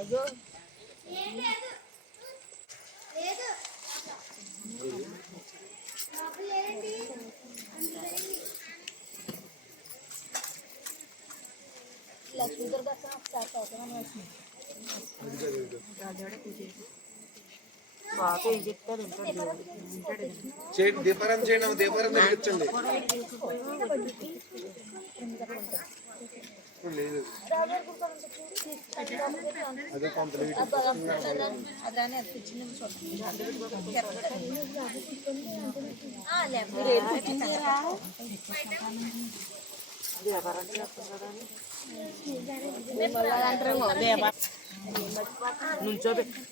అయ్యో లక్ష్మీ దుర్గా స్టార్ట్ అవుతామని వచ్చింది బాగా ఏం చెప్తారు దీపారం చేయండి దీపారం వెలిగించండి లేదు అదే కొంత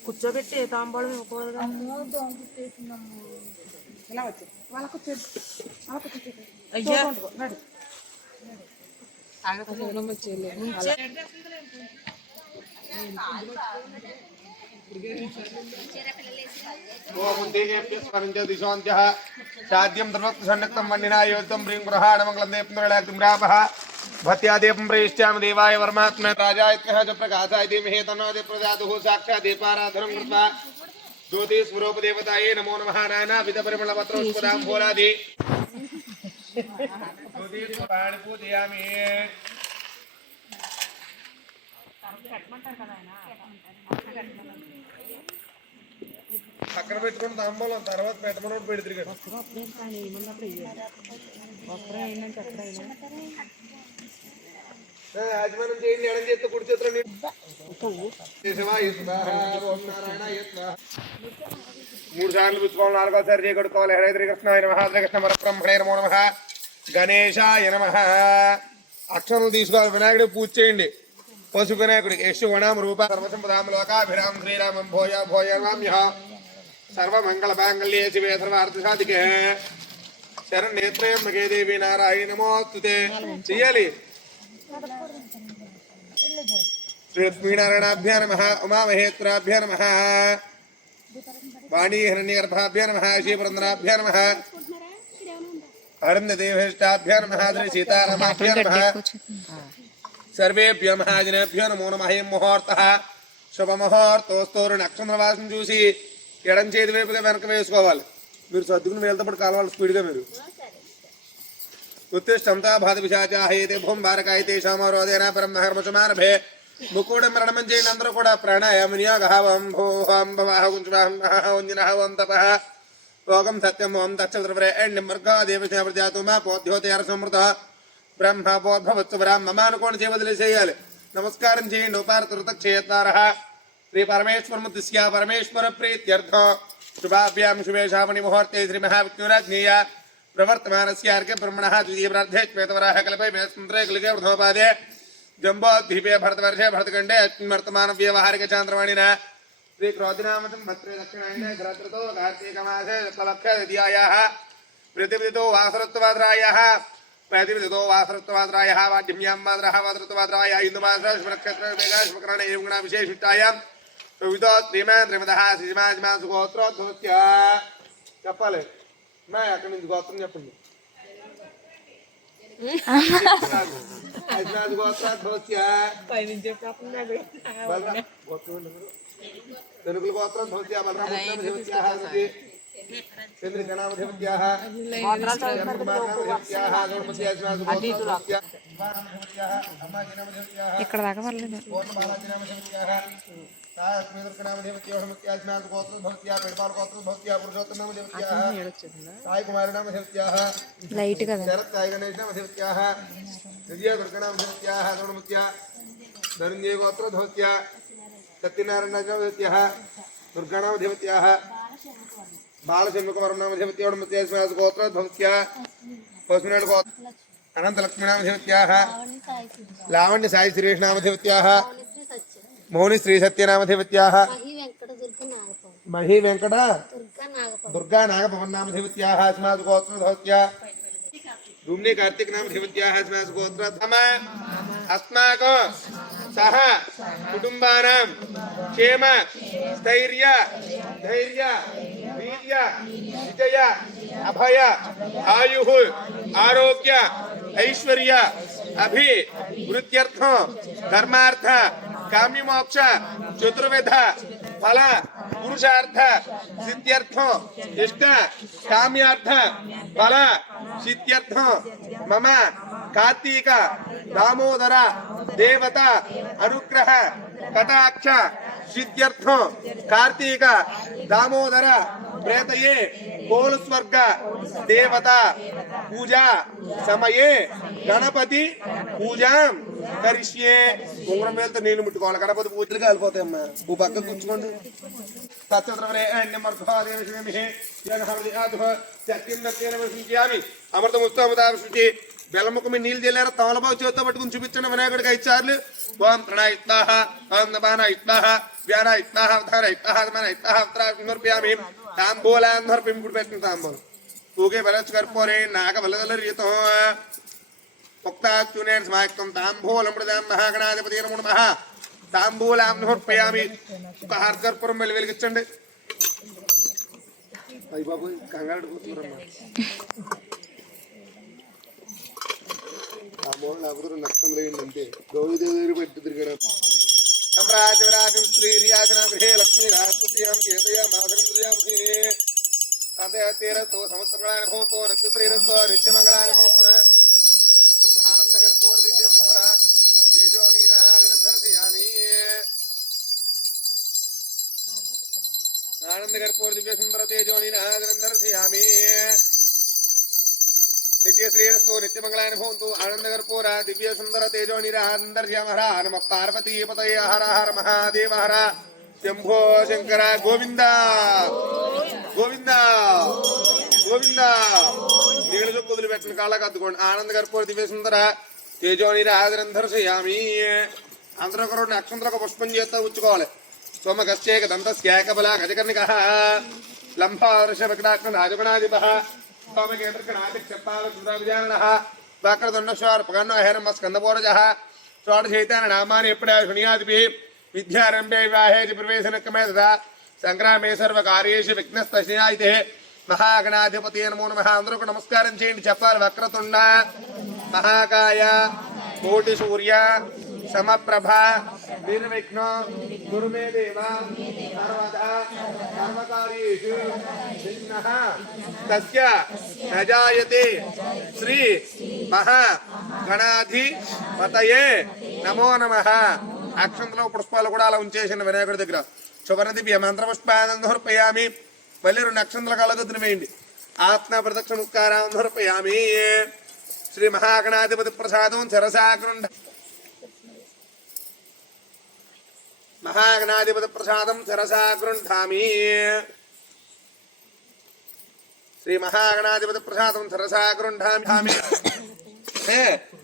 కూర్చోబెట్టి తాంబాళం ఇవ్వకూడదు అయ్యా సాధ్యం ధర్మక్తం మండినా యోతం ప్రియం గృహాణమంగళం దేపంద్రలాగ్రాప భత్యాదీపం ప్రయిష్టామి దేవాయ వర్మాత్మ రాజాయ ప్రకాశాయ ధీమహి తన్నో ప్రజాతు సాక్షాత్ దీపారాధనం కృత్వా జ్యోతి స్వరూపదేవతాయే నమో నమః నానా విధ పరిమళ పత్రోష్పదాం ఫోలాది జ్యోతి పురాణ పూజయామి పక్కన పెట్టుకుని తాంబూలం తర్వాత పెట్టమని పెడితే యాజమానం చేయండి ఎడం చేస్తే కుడి చేతులు మూడు సార్లు పుచ్చుకోవాలి నాలుగోసారి చేయగొట్టుకోవాలి హరేంద్ర కృష్ణాయ నమః కృష్ణ పరబ్రహ్మణే నమో నమః గణేశాయ నమః అక్షరాలు తీసుకోవాలి వినాయకుడి పూజ చేయండి పశు వినాయకుడికి యశువణం రూప సర్వసంపదాం లోకాభిరాం శ్రీరామం భోయ భోయవామ్య సర్వమంగళమాంగళ్యే శివే సర్వార్థసాధికే శరణ్యేత్రయంబకే దేవి నారాయణ నమోస్తుతే చెయ్యాలి లక్ష్మీనారాయణాభ్యో నమః ఉమామహేశ్వరాభ్యో నమః వాణీ హిరణ్యగర్భాభ్యో నమః శ్రీపురందరాభ్యో నమః అరుంధదేవేష్టాభ్యో నమః శ్రీ సీతారామాభ్యో నమః సర్వేభ్యో మహాజనేభ్యో నమో నమః ముహూర్తః శుభముహూర్తోస్తు నక్షత్రవాసం చూసి ఎడం చేతి వైపుగా వెనక వేసుకోవాలి మీరు సర్దుకుని వెళ్తాప్పుడు కాలవాలి స్పీడ్గా మీరు ఉత్తిష్టంతా భాత పిశాచాహైతే భూం భారకాయితే శామరోదేన పరం నహర్మచుమారభే ముక్కుడం మరణం చేయండి అందరూ కూడా ప్రాణాయామనియోగం భూహం భవాహం తపః భోగం సత్యం ఓం దక్షత్రవరేణ్యం మృగా దేవస్య ప్రజాతు మా పోద్యోతయార సమృత బ్రహ్మ పోద్భవత్సు బ్రాహ్మమ అనుకోని వదిలేసేయాలి నమస్కారం చేయండి ఉపారతృతక్షేత్తార శ్రీ పరమేశ్వరముద్దిశ్య పరమేశ్వర ప్రీత్యర్థం శుభాభ్యాం శుభే శామణి ముహూర్తే శ్రీ మహావిష్ణురాజ్ఞేయ ప్రవర్తమానస్యార్ఘ్య బ్రహ్మణः ద్వితీయ ప్రార్థే శ్వేతవరాహ కల్పే మేస్మంత్రే కలిగే వృధోపాదే జంబోద్వీపే భరతవర్షే భరతఖండే వర్తమాన వ్యవహారిక చాంద్రవాణిన శ్రీ క్రోధినామతం భద్రే దక్షిణాయనే గ్రహృతో కార్తీకమాసే లక్షద్వితీయాయాः ప్రతిపదితో వాసరత్వాద్రాయాः ప్రతిపదితో వాసరత్వాద్రాయాः వాద్యమ్యాం మాద్రः వాసరత్వాద్రాయ హిందుమాస శుభనక్షత్ర మేఘా శుభకరణ ఏగుణ విశేషిష్టాయాం వివిధో శ్రీమాన్ శ్రీమదः శ్రీమాజ్మా సుగోత్రోద్భవత్య చెప్పాలి మా అక్కడి నుంచి గోత్రం చెప్పండి తెలుగుల గోత్రం ధోత్య చంద్రికనామధిపత్యాః ఇక్కడ దాకా పర్లేదు లైట్ కదా ధనుంజయ గోత్ర ధోత్య సత్యనారాయణ దుర్గానామధిపత్య బాలశంకరనామధిపత్య గోత్ర ధోత్య పశునాడు గోత్ర అనంతలక్ష్మీనామధిపత్య లావణ్య సాయి శ్రీకృష్ణామధిపత్య మౌని శ్రీ సత్యనామధిపత్యాః మహీ వెంకట దుర్గా నాగపవన్నామధిపత్యాః అస్మాత్ గోత్రధోత్య ధూమ్ని కార్తీక నామధిపత్యాః అస్మాత్ గోత్రధమ అస్మాకం సహ కుటుంబానాం క్షేమ స్థైర్య ధైర్య వీర్య విజయ అభయ ఆయు ఆరోగ్య ఐశ్వర్య అభి వృత్యర్థం ధర్మార్థ काम्य मोक्ष चतुर्विध फल पुरुषार्थ सिद्ध्यर्थो इष्ट काम्यार्थ फल सिद्ध्यर्थो मम कार्तिक दामोदर देवता अनुग्रह कटाक्ष सिद्ध्यर्थो कार्तिक दामोदर प्रेतये कोल स्वर्ग देवता पूजा समये गणपति पूजा करिष्ये ఉంగరం వేలతో నీళ్లు ముట్టుకోవాలి గణపతి పూజలు కాలిపోతాయమ్మా ఓ పక్క కూర్చోండి అమృతముస్తామి బెల్లముఖమి నీళ్ళు చెల్లారు తమలబాబు చేతితో పట్టుకుని చూపించండి వినాయకుడికి 5 సార్లు ఓం ప్రణా ఇత్తాహ ఓం నమాన ఇత్తాహ వ్యాన ఇత్తాహ అవతార ఇత్తాహ మన ఇత్తాహ అవతారపయామి తాంబూలాంధర్పి ఇప్పుడు పెట్టిన తాంబూలం ఊగే బలచ్ కర్పూరే నాగ బలదల రీతం ఉక్తాచునేన సమాక్తం తాంబూలం ప్రదాం మహాగణాధిపతి నమో నమః తాంబూలాంధర్పయామి ఒక హార్కర్పూరం వెలిగించండి అయ్య బాబు కంగారు కూతురమ్మా నష్టం లేదంటే గౌరీదేవి దగ్గర పెట్టి తిరిగాడు సామ్రాజ్యరాజం శ్రీర్యాజన గృహే లక్ష్మీ రాజం కేతయ మాధవం తీరతో సంవత్సరాన్ని భూతో నిత్య శ్రీరస్తో నిత్యమంగళాన్ని భూత ఆనందకర్పూర దివ్యసుందర తేజో నీరాగ్రంథర్శయామి ఆనందకర్పూర దివ్యసుందర తేజో నీరాగ్రంథర్శయామి नित्य श्रेयस्तो नित्यमंगलानि भवन्तु आनंदकर्पूर दिव्य सुंदर तेजो निरानंदर्यम हर नम पार्वती पतये हर हर महादेव हर शंभो शंकर गोविंद गोविंद गोविंद నీళ్ళు చుక్కుదులు పెట్టిన కాళ్ళకు అద్దుకోండి ఆనందకర్పూర దివ్య సుందర తేజో నిరాదరంధర్శయామి అందరూ ఒక రెండు అక్షంతరకు పుష్పం చేస్తా ఉంచుకోవాలి సోమగశ్చేక దంతస్యేకబల గజకర్ణిక లంబాదృశ వికటాక్ష రాజగుణాధిప नामानि विद्यारंभे विवाहे प्रवेशनक्रमे तथा संग्रामे सर्वकार्येषु विघ्नस्तस्यायते महागणाधिपति नमो नमः अंदरू नमस्कारं चेयंడి చెప్పాలి వక్రతుండ महाकाय कोटि सूर्य समप्रभ निर्विघ्न गुरु मे देव सर्वदा सर्वकार्येषु विघ्नः तस्य न जायते श्री महागणाधिपतये नमो नमः అక్షంతలో పుష్పాలు కూడా అలా ఉంచేసిన వినాయకుడి దగ్గర శుభనదివ్య మంత్రపుష్పానందర్పయామి మళ్ళీ 2 అక్షంతల కలగొద్దును వేయండి ఆత్మ ప్రదక్షిణ ముక్కారాందర్పయామి శ్రీ మహాగణాధిపతి ప్రసాదం శరసాగృండ महागणाधिपति प्रसादं सरसा गृह्णामि श्री महागणाधिपति प्रसादं सरसा गृह्णामि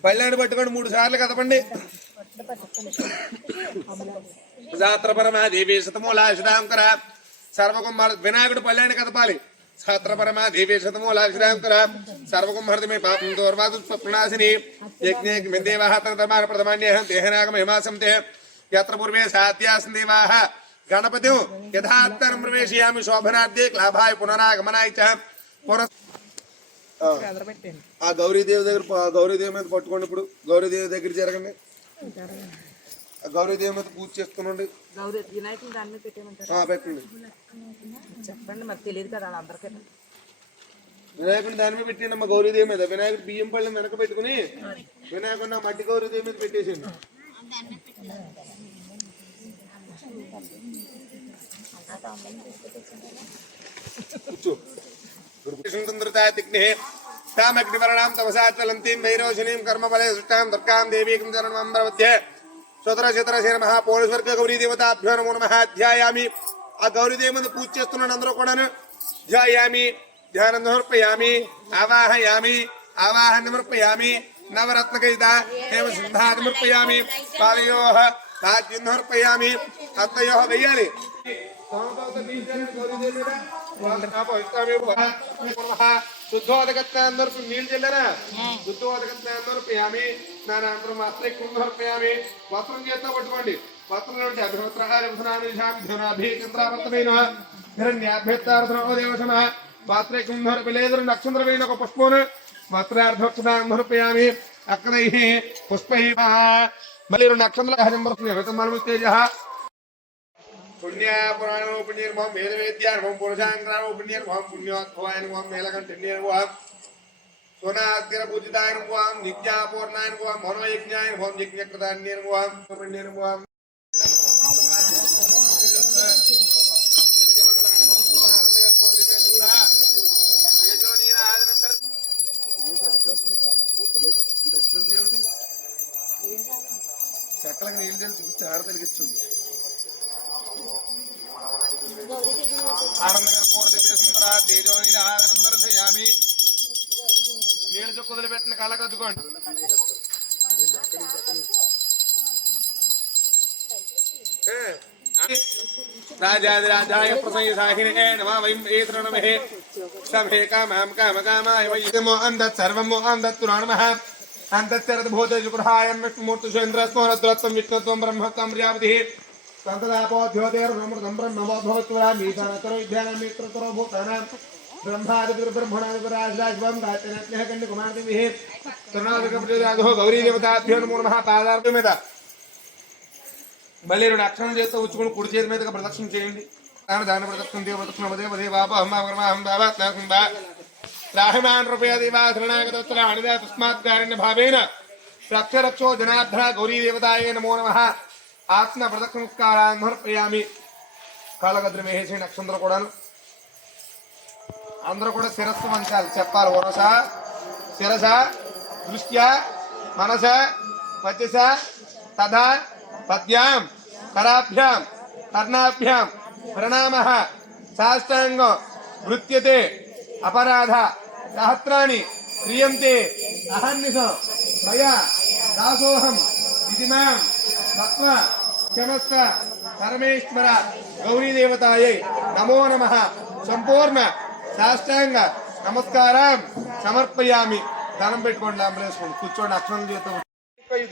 पल्लानि पट्टुकोंडि 3 सार्लु कदपंడి सात्रपरमादेवी शतमूलाशिदांकर सर्वकुंभर विनायकुడు पल्लानि कदपाలి सात्रपरमादेवी शतमूलाशिदांकर सर्वकुंभर्तिमे पापं दोर्वादु स्वप्नाशिनी यज्ञे विदेवः तदमार प्रथमान्यः देहनागम हिमासंते यत्र पूर्वे सात्यासन् देवाः गणपतिं यथात्तरं प्रवेशयामि शोभनार्थे लाभाय पुनरागमनाय च ఆ గౌరీదేవి దగ్గర గౌరీదేవి మీద పట్టుకోండి ఇప్పుడు గౌరీదేవి దగ్గర జరగండి ఆ గౌరీదేవి మీద పూజ చేస్తున్నాండి గౌరీ వినాయకుని దాని మీద పెట్టేమంటారు పెట్టండి చెప్పండి మరి తెలియదు కదా అందరికీ వినాయకుని దాని మీద పెట్టండి అమ్మ గౌరీదేవి మీద వినాయకుడు బియ్యం పళ్ళెం వెనక పెట్టుకుని వినాయకుడు మట్టి గౌరీదేవి మీద పెట్టేసింది तामग्निवर्णां तपसा ज्वलन्तीं वैरोशिनीं कर्मफले सुष्टां दुर्गां देवीं चरणमम्बरमध्ये स्वतरशितरशेन महापोलिस्वर्ग गौरी देवताभ्यो नमो नमः ध्यायामि आ गौरीदेवी पूज చేస్తున్నాను అందరూ కూడాను ధ్యాయామి ధ్యానం సమర్పయామి ఆవాహయామి ఆవాహన సమర్పయామి नवरत्नकैता हेम सिंहात् समर्पयामि पादयोः ताज्यं समर्पयामि हस्तयोः वेयालि शुद्धोदकत्नान्दर्पि नील जलना शुद्धोदकत्नान्दर्पयामि स्नानानन्तरं वस्त्रे समर्पयामि वस्त्रं చేత్తో పట్టుకోండి వస్త్రం నుండి అభిహోత్రాభిధనాభిచంద్రావర్తమేన హిరణ్యాభ్యత్తార్థనో దేవశమః వస్త్రే కుంభర్పిలేదరు నక్షత్రవేణ ఒక పుష్పోన वस्त्रार्थक्षतां समर्पयामि अग्नैः पुष्पैः మళ్ళీ 2 అక్షంతల హరింబరుస్తుంది ఋతమానము తేజ పుణ్య పురాణో పుణ్యర్మం వేదవేద్యార్మం పురుషాంకరాణో పుణ్యర్మం పుణ్యోద్భవాయర్మం మేలకంఠన్యర్మం సోనాగ్ర పూజితాయర్మం నిత్యాపూర్ణాయర్మం మనోయజ్ఞాయర్మం యజ్ఞకృతాన్యర్మం పుణ్యర్మం చెక్కలకు నీళ్ళు తెలిసి చూపించి ఆడతలిగిచ్చు ఆనందకర తేజోని ఆనందరయామి నీళ్ళు చొక్క వదిలిపెట్టిన కళ్ళకు అద్దుకోండి రాజాదిరాజాయ ప్రసంగిసాహినే నమః వయం ఏత్ర నమః సమే కామం కామకామాయ వయమో అందత్ సర్వమో అందత్తు నమః అంతఃచరత భూతేజు గృహాయం విష్ణుమూర్తి సురేంద్రస్మరద్రత్వం విష్ణుత్వం బ్రహ్మత్వం ప్రజాపతి సంతదాపోద్యోతేర్మృతం బ్రహ్మవద్భవత్వరామీశానతరో విద్యానామిత్రతరో భూతానాం బ్రహ్మాదిబ్రహ్మణాదిపరాజరాజ్వం గాయత్రినత్యః కన్యకుమారదివిః కరుణాదికప్రజాదో గౌరీదేవతాభ్యో నమో నమః పాదార్పణ మీద మళ్ళీ 2 అక్షరం చేస్తూ ఉచ్చుకుని కుడి చేతి మీదగా ప్రదక్షిణ చేయండి దాన ప్రదక్షిణ దేవ ప్రదక్షిణ దేవ బాబా అహం బాబా రాహిమాన్ రూపయదేవా శరణాగతోత్తరాణిదా తస్మాత్కారిణ్య భావేన రక్షరక్షో జనార్దన గౌరీదేవతాయే నమో నమః ఆత్మ ప్రదక్షిణస్కారాన్ని సమర్పయామి కాళగద్ర వేసేసిన అక్షంతలు కూడాను అందరూ కూడా శిరస్సు వంచాలి చెప్పాలి వరస శిరస దృష్ట్య మనస వచస తథా పద్యాం కరాభ్యాం కర్ణాభ్యాం ప్రణామః సాష్టాంగం వృత్యతే అపరాధ సహస్రాణి క్రియంతే అహర్నిశం మయా దాసోహం ఇది మాం మత్వ క్షమస్వ పరమేశ్వర గౌరీదేవతాయై నమో నమః సంపూర్ణ సాష్టాంగ నమస్కారం సమర్పయామి ధనం పెట్టుకోండి లాంబలేసుకోండి కూర్చోండి అక్షరం చేత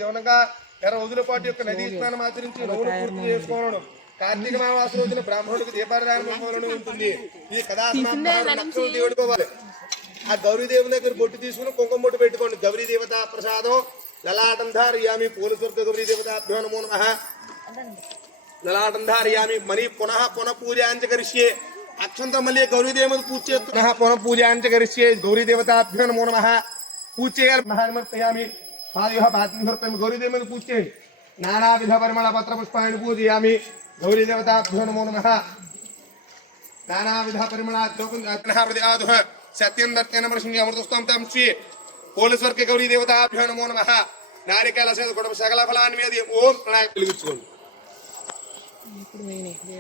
దేవనగా 2 రోజుల పాటు యొక్క నదీ స్నానం ఆచరించి రోజులు పూర్తి చేసుకోవడం కార్తీక మాస రోజున బ్రాహ్మణుడికి దీపారాధన ఉంటుంది ఇది కదా దేవుడుకోవాలి ఆ గౌరీదేవుని దగ్గర బొట్టు తీసుకుని కుంకుమ బొట్టు పెట్టుకోండి గౌరీదేవత ప్రసాదం లలాటం ధారయామి పోలీసువర్గ గౌరీదేవతాభ్యో నమో నమః లలాటం ధారయామి మనీ పునః పూజాంచ కరిష్యే అక్షంత మళ్ళీ గౌరీదేవుని పూజ చేస్తున్నా పునః పూజాంచ కరిష్యే గౌరీదేవతాభ్యో నమో నమః పూజ చేయాలి మహామర్పయామి పాదయోహ పాదం గౌరీదేవుని పూజ చేయండి నానావిధ పరిమళ పత్ర పుష్పాన్ని పూజయామి గౌరీదేవతాభ్యో నమో నమః నానావిధ పరిమళాద్యోగ సత్యం దర్శన అమృతస్తం తం శ్రీ పోలీసువర్గ గౌరీదేవతాభ్యో నమో నమః నారికేల కుటుంబ సకల ఫలాన్ని మీద ఓం ప్రణాయం వెలిగించుకోండి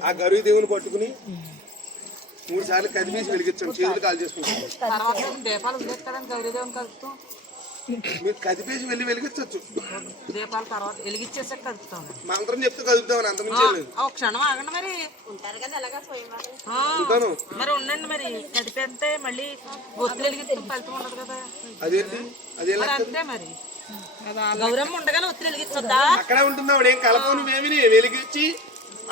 ఆ గౌరీదేవుని పట్టుకుని 3 సార్లు కదిపేసి వెలిగించండి చేతులు కాల్ చేసుకుంటాం మీరు కదిపేసి వెళ్ళి వెలిగించవచ్చు దీపాల తర్వాత వెలిగించేసాక కదుపుతాం మంత్రం చెప్తూ కదుపుతామని అంత మించి ఒక క్షణం ఆగండి మరి ఉంటారు కదా అలాగా మరి ఉండండి మరి కదిపేస్తే మళ్ళీ ఒత్తులు వెలిగిస్తే ఫలితం ఉండదు కదా అదేంటి అదే అంతే మరి గౌరమ్మ ఉండగానే ఒత్తులు వెలిగించొద్దా అక్కడ ఉంటుంది ఆవిడ ఏం కలపను మేమిని వెలిగించి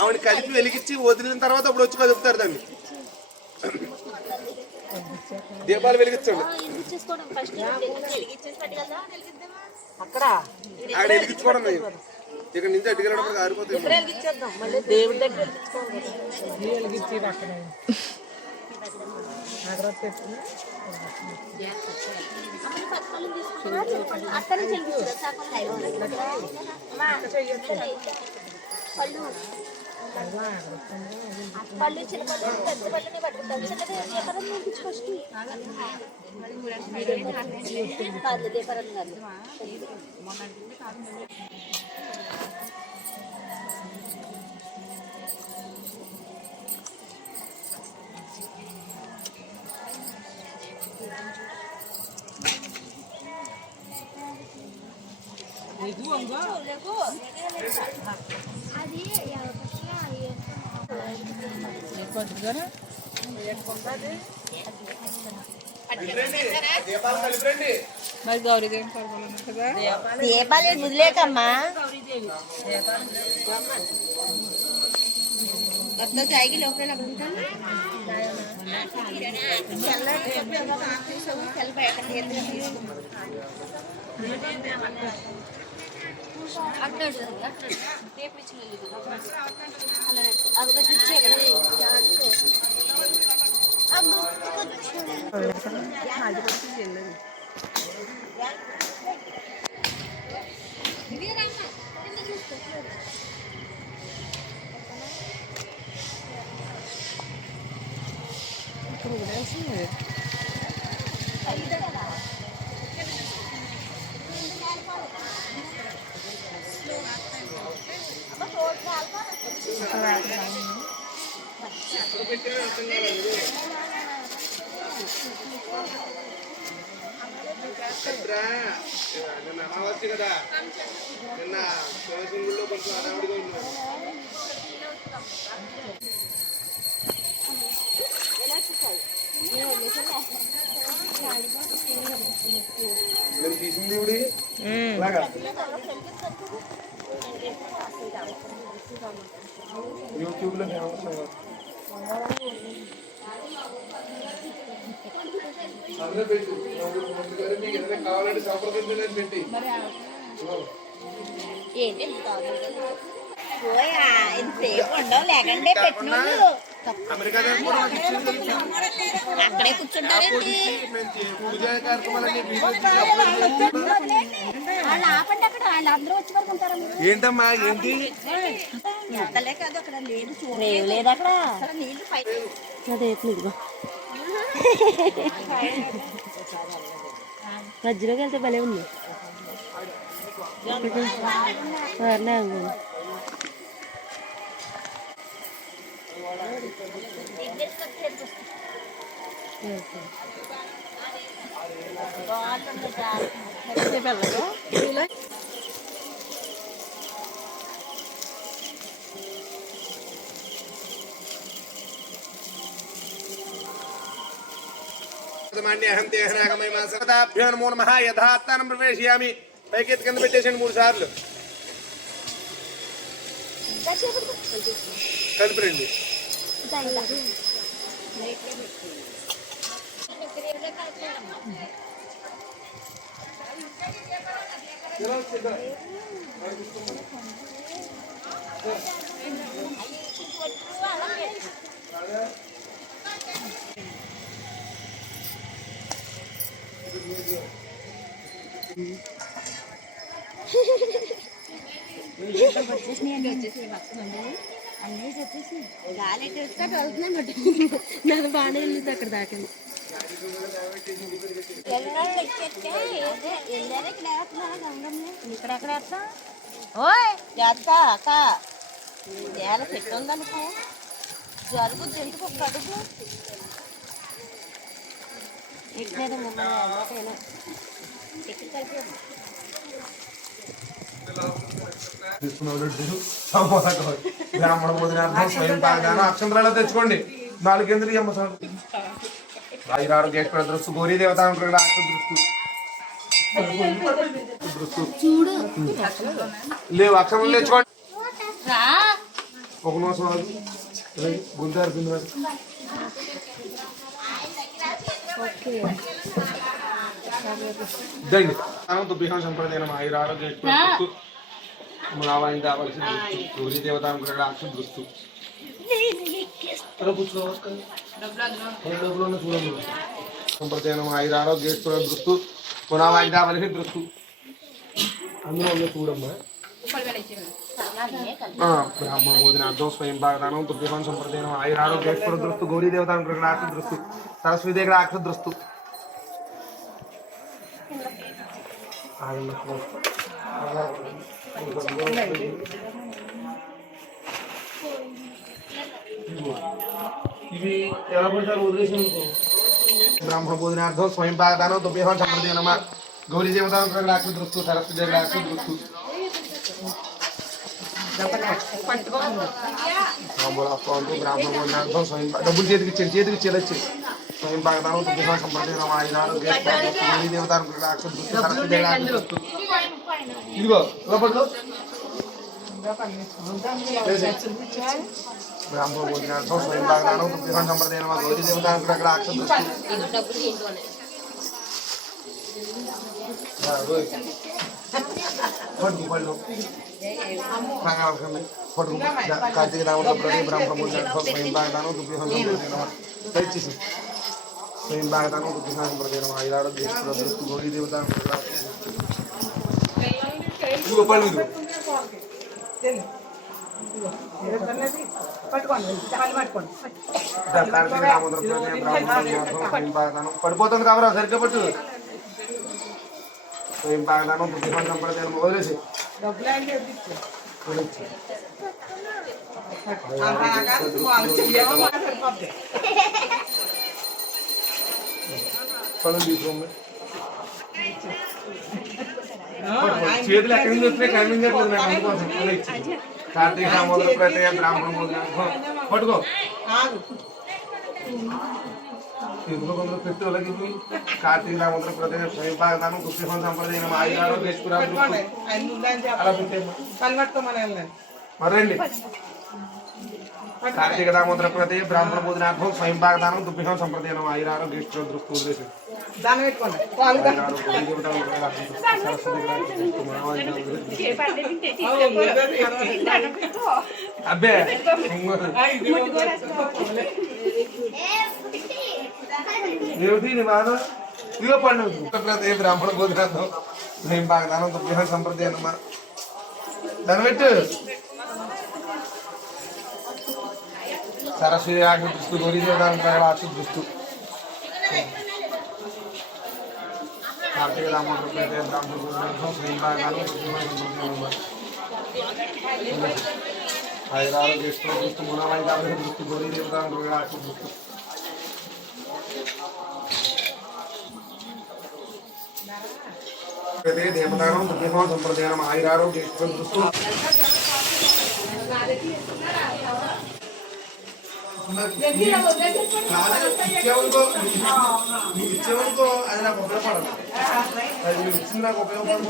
ఆవిడ కలిపి వెలిగించి వదిలిన తర్వాత అప్పుడు వచ్చి కదుపుతారు దాన్ని దీపాలు వెలిగించండి అక్కడ ఆడ వెలిగించుకోవడం ఇక్కడ నుంచి అడ్డుకెళ్ళడం ఆరిపోతుంది దేవుడి దగ్గర పళ్ళు చిన్న పళ్ళు పెద్ద పళ్ళని పట్టుకుంటాం చిన్నది దీపారం కాదు అది మరి గౌరీదేవి కదా దీపాలు ముదిలేకమ్మా జాయికి లోపల నిన్న అమావాస్య కదా, నిన్న శివసింగుల్లో కొంచెం అడావిడిగా ఉన్నాడు. నేను తీసింది ఇవిడి అలాగా యూట్యూబ్ లో అందరూ పెట్టు, మీకు ఏదైనా కావాలంటే సంప్రదించండి పెట్టి. ఏంటి ఇంతసేపు ఉండవు లేకంటే పెట్టినోళ్ళు అమెరికా అక్కడే కూర్చుంటారండి. పూజా కార్యక్రమాలన్నీ వాళ్ళు ఆపండి, అక్కడ వాళ్ళందరూ వచ్చి పడుకుంటారు. ఏంటమ్మా ఏంటి ఎంతలే కాదు, అక్కడ లేదు లేదు, అక్కడ నీళ్ళు పై అదే మధ్యలోకి వెళ్తే భలే ఉంది. అహం నమో నమః యథాత్తానం ప్రవేశయామి. పైకెత్తి కింద పెట్టేసండి 3 సార్లు కలిపిరండి. గాలి నన్ను బాగానే వెళ్ళింది అక్కడ దాకా. ఇక్కడ ఎక్కడ వేస్తా ఓయ్ చేస్తా అక్క ఎలా పెట్టుందనుకో జరుగు జంతుకు ఒక అడుగు ఇట్లేదు మిమ్మల్ని ఎక్కి కలిపి బ్రాహ్మణ భోజనార్థం స్వయం పాదానం అక్షంతరాలు తెచ్చుకోండి. 4 ఇంద్రియ ఆయురారోగ్యస్తు గౌరీ దేవతాను లేవు అక్షరం తెచ్చుకోండి. ఒక నిమిషం గుంటారు దండి దుబ్బిహాం సంప్రదాయం ఆయురారోగ్యస్తు ములావాయిని కావాల్సిన గౌరీ దేవతాను అక్షం దృష్టి సంప్రదాయం ఆయురారోగ్యస్తు దృష్టి ములావాయిని కావాల్సిన దృష్టి అందులో చూడమ్మా. బ్రాహ్మణ భోజనార్థం స్వయం పాదానం దుర్గం సంప్రదాయం ఆయురారోగ్యేశ్వర దృష్టి గౌరీ దేవతాను అక్ష దృష్టి సరస్వతి దగ్గర అక్ష దృష్టి ఇవి ఎలా పడతారు వదిలేసిన బ్రాహ్మణ భోజనార్థం స్వయం పాదానం దుర్గం సంప్రదాయం గౌరీ దేవతాను అక్ష దృష్టి సరస్వతి దగ్గర అక్ష దృష్టి బ్రాహ్మణ భోజనార్థం స్వయం డబ్బులు చేతికి ఇచ్చేది స్వయం పాదానం దుర్గం సంప్రదాయం ఆయురారోగ్య దేవతాను అక్ష దృష్టి సరస్వతి దగ్గర ఇదిగో లోపట్లో బ్రాహ్మణ భోజనార్థం స్వయం పాదానం దుర్గం సంప్రదాయం గౌరీ దేవతాను అక్ష దృష్టి పడుకు పళ్ళు పడుకు కార్తీక దామోదర ప్రతి బ్రహ్మముద్రం స్వయం భాగదానం దయచేసి స్వయం భాగదానం ప్రతి ఐదాడు దృష్టి గౌరీ దేవత పళ్ళు పడిపోతుంది కాబట్టి సరిగ్గా పట్టు స్వయం భాగదానం బుద్ధిమంతం పడితే వదిలేసి పనులు తీసుకోండి చేతులు ఎక్కడి నుంచి వచ్చినాయి కనిపించట్లేదు నాకు అందుకోసం కార్తీక దామోదర ప్రతి బ్రాహ్మణ పట్టుకో కొందరు పెట్టి వాళ్ళకి కార్తీక దామోదర ప్రతి స్వయం భాగదానం గుప్తిహోం సంప్రదాయం ఆయుధాలు అలా పెట్టేమ్మా మరండి కార్తీక దామోదర ప్రతి బ్రాహ్మణ భోజనార్థం స్వయం భాగదానం దుఃఖం సంప్రదాయం ఆయురారు గీష్ట దృష్టి ఉద్దేశం అబ్బే ఏమిటి బాధ ఇదిగో పండు ప్రతి బ్రాహ్మణ భోజనార్థం స్వయం భాగదానం దుఃఖం సంప్రదాయం దాన్ని పెట్టు సరస్వతి ఆశిస్తూ గౌరీ ఆశిస్తూ కార్తీక దామోదర ప్రతి బ్రాహ్మణ స్వయం భాగాలు ఐదారు గీస్తూ దృష్టి గుణమైదాలు దృష్టి గౌరీ దేవత ఆశిస్తూ ప్రతి దేవతానం దుఃఖం సంప్రదాయం ఆయురారు గీస్తూ దృష్టి ఇచ్చేవనుకో అది నాకు ఉపయోగపడదు అది మీరు ఇచ్చింది నాకు ఉపయోగపడదు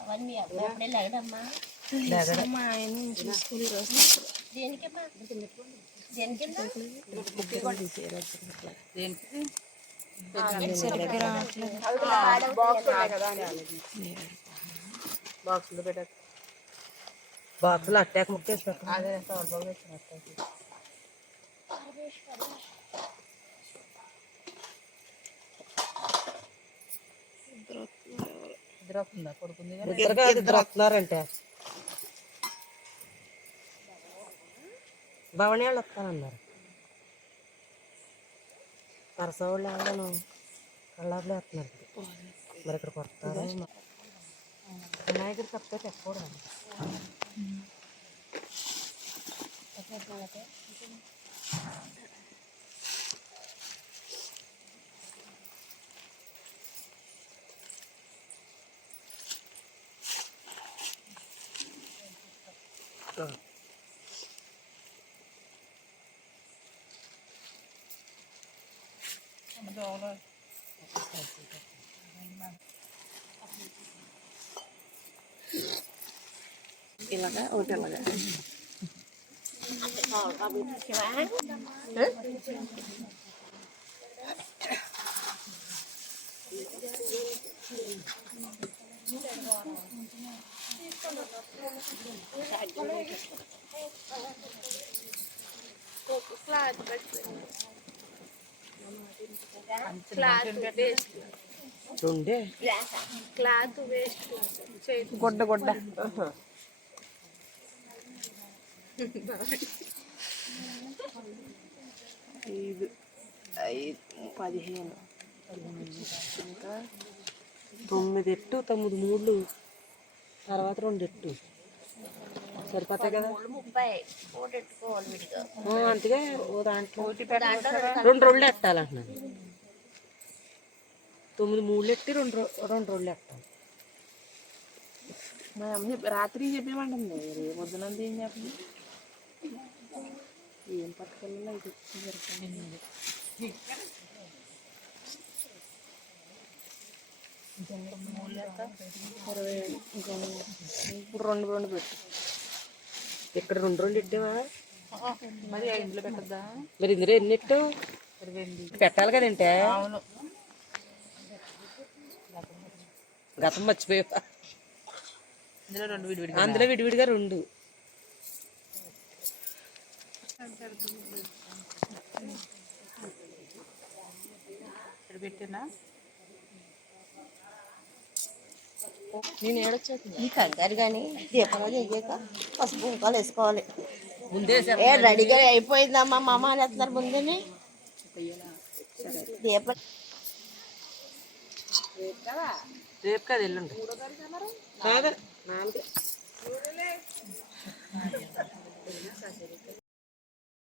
అవన్నీ అప్పుడే లేడమ్మా మా ఆయన స్కూల్ దేనికమ్మా బాక్సులు అట్టాక ముక్కేసి ఇద్దరు వస్తున్నారంటే భవని వాళ్ళు వస్తానన్నారు పరసవాళ్ళు ఎవడను కళ్ళాపులో వస్తున్నారు మరి ఇక్కడికి వస్తారు వినాయకుడు తప్పితే చెప్పకూడదు ఇలాగా ఒకటి ఇలాగా క్లాత్ వేస్ట్ గొడ్డ గొడ్డ ఐదు 15 ఇంకా 9 ఎట్టు 9 మూడు తర్వాత 2 ఎట్టు సరిపోతాయి కదా 30 అందుకే ఓ దాంట్లో రెండు ఎట్టాలంటున్నాను 9 మూడు ఎట్టి 2 రోజులు ఎట్టాం. మా అమ్మ రాత్రి చెప్పేమంటుంది, రేపు పొద్దునంతా ఏం చెప్పండి, ఏం పట్టుకెళ్ళాలో అది చెప్తుంది. ఇప్పుడు 2 పెట్టు. ఇక్కడ 2 రోజులు ఇట్టావా మరి ఇంట్లో పెట్టద్దా? మరి ఇందులో ఎన్ని ఇట్టు పెట్టాలి కదంటే. అవును, గతం మర్చిపోయావా? అందులో విడివిడిగా 2 పెట్టినా. నేను ఏడొచ్చేది ఈ కంగారు కానీ దీపాలు చేసాక పసుపు కుంకాలు వేసుకోవాలి. ముందే ఏ రెడీగా అయిపోయిందమ్మా మా అమ్మ అనేస్తున్నారు ముందుని దీపం. రేపు కదా ఎల్లుండి కాదు 4